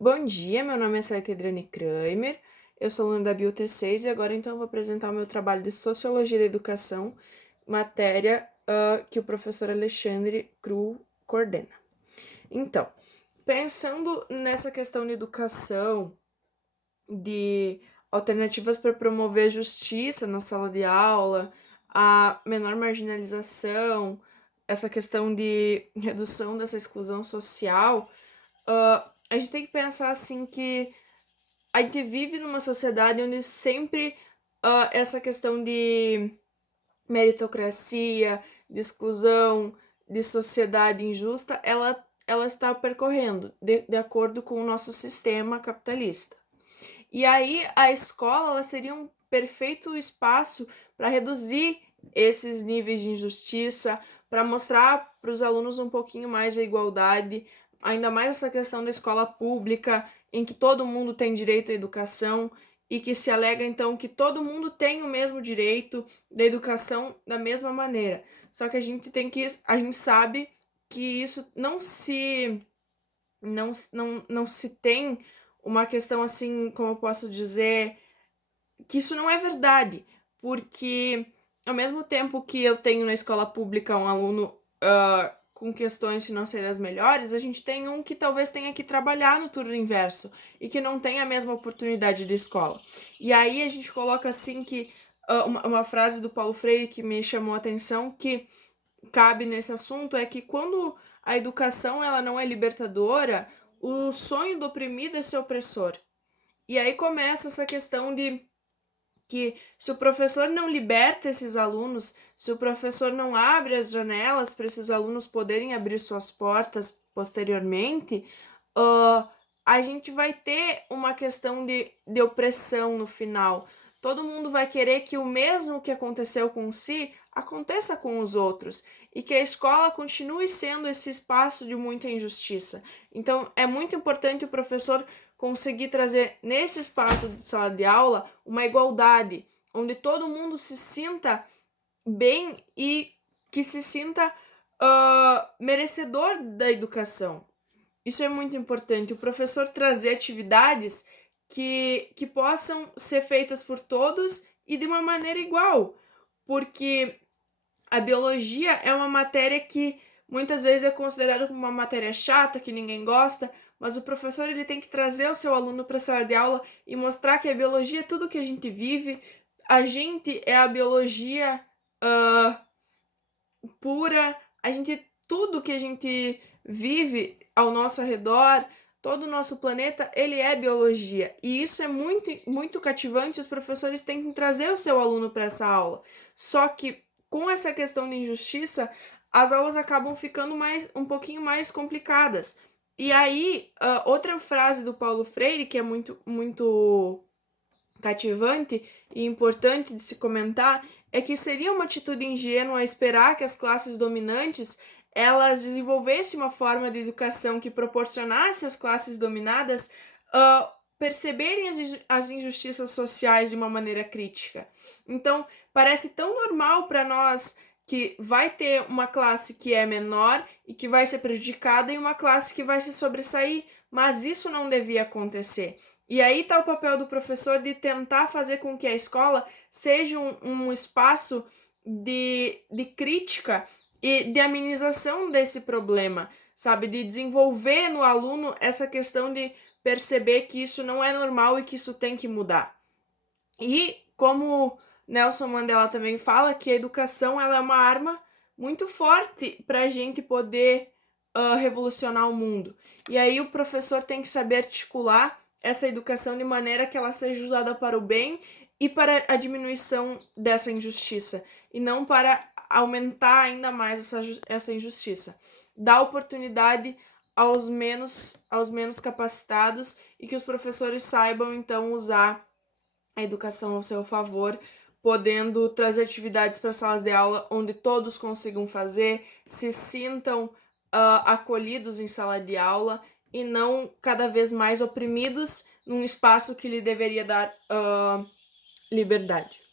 Bom dia, meu nome é Saita Edrani Kramer, eu sou aluna da BioT6 e agora então eu vou apresentar o meu trabalho de Sociologia da Educação, matéria que o professor Alexandre Cru coordena. Então, pensando nessa questão de educação, de alternativas para promover justiça na sala de aula, a menor marginalização, essa questão de redução dessa exclusão social, a gente tem que pensar assim que a gente vive numa sociedade onde sempre essa questão de meritocracia, de exclusão, de sociedade injusta, ela está percorrendo de acordo com o nosso sistema capitalista. E aí a escola ela seria um perfeito espaço para reduzir esses níveis de injustiça, para mostrar para os alunos um pouquinho mais de igualdade, ainda mais essa questão da escola pública, em que todo mundo tem direito à educação e que se alega então que todo mundo tem o mesmo direito da educação da mesma maneira. Só que a gente sabe que isso não se tem uma questão assim, como eu posso dizer, que isso não é verdade, porque ao mesmo tempo que eu tenho na escola pública um aluno com questões financeiras melhores, a gente tem um que talvez tenha que trabalhar no turno inverso e que não tem a mesma oportunidade de escola. E aí a gente coloca assim que uma frase do Paulo Freire que me chamou a atenção que cabe nesse assunto é que quando a educação ela não é libertadora, o sonho do oprimido é ser opressor. E aí começa essa questão de que se o professor não liberta esses alunos, se o professor não abre as janelas para esses alunos poderem abrir suas portas posteriormente, uh, a gente vai ter uma questão de opressão no final. Todo mundo vai querer que o mesmo que aconteceu com si aconteça com os outros e que a escola continue sendo esse espaço de muita injustiça. Então, é muito importante o professor conseguir trazer nesse espaço de sala de aula uma igualdade, onde todo mundo se sinta bem e que se sinta merecedor da educação. Isso é muito importante, o professor trazer atividades que possam ser feitas por todos e de uma maneira igual, porque a biologia é uma matéria que muitas vezes é considerada como uma matéria chata, que ninguém gosta, mas o professor ele tem que trazer o seu aluno para a sala de aula e mostrar que a biologia é tudo que a gente vive, a gente é a biologia pura, a gente tudo que a gente vive ao nosso redor, todo o nosso planeta, ele é biologia. E isso é muito cativante, os professores têm que trazer o seu aluno para essa aula. Só que com essa questão de injustiça, as aulas acabam ficando um pouquinho mais complicadas. E aí, outra frase do Paulo Freire, que é muito cativante e importante de se comentar, é que seria uma atitude ingênua esperar que as classes dominantes elas desenvolvessem uma forma de educação que proporcionasse às classes dominadas perceberem as injustiças sociais de uma maneira crítica. Então, parece tão normal para nós que vai ter uma classe que é menor e que vai ser prejudicada e uma classe que vai se sobressair, mas isso não devia acontecer. E aí está o papel do professor de tentar fazer com que a escola seja um espaço de crítica e de amenização desse problema, sabe? De desenvolver no aluno essa questão de perceber que isso não é normal e que isso tem que mudar. E como Nelson Mandela também fala, que a educação ela é uma arma muito forte para a gente poder revolucionar o mundo. E aí o professor tem que saber articular essa educação de maneira que ela seja usada para o bem e para a diminuição dessa injustiça, e não para aumentar ainda mais essa injustiça. Dar oportunidade aos menos capacitados e que os professores saibam, então, usar a educação ao seu favor, podendo trazer atividades para salas de aula onde todos consigam fazer, se sintam acolhidos em sala de aula e não cada vez mais oprimidos num espaço que lhe deveria dar liberdade.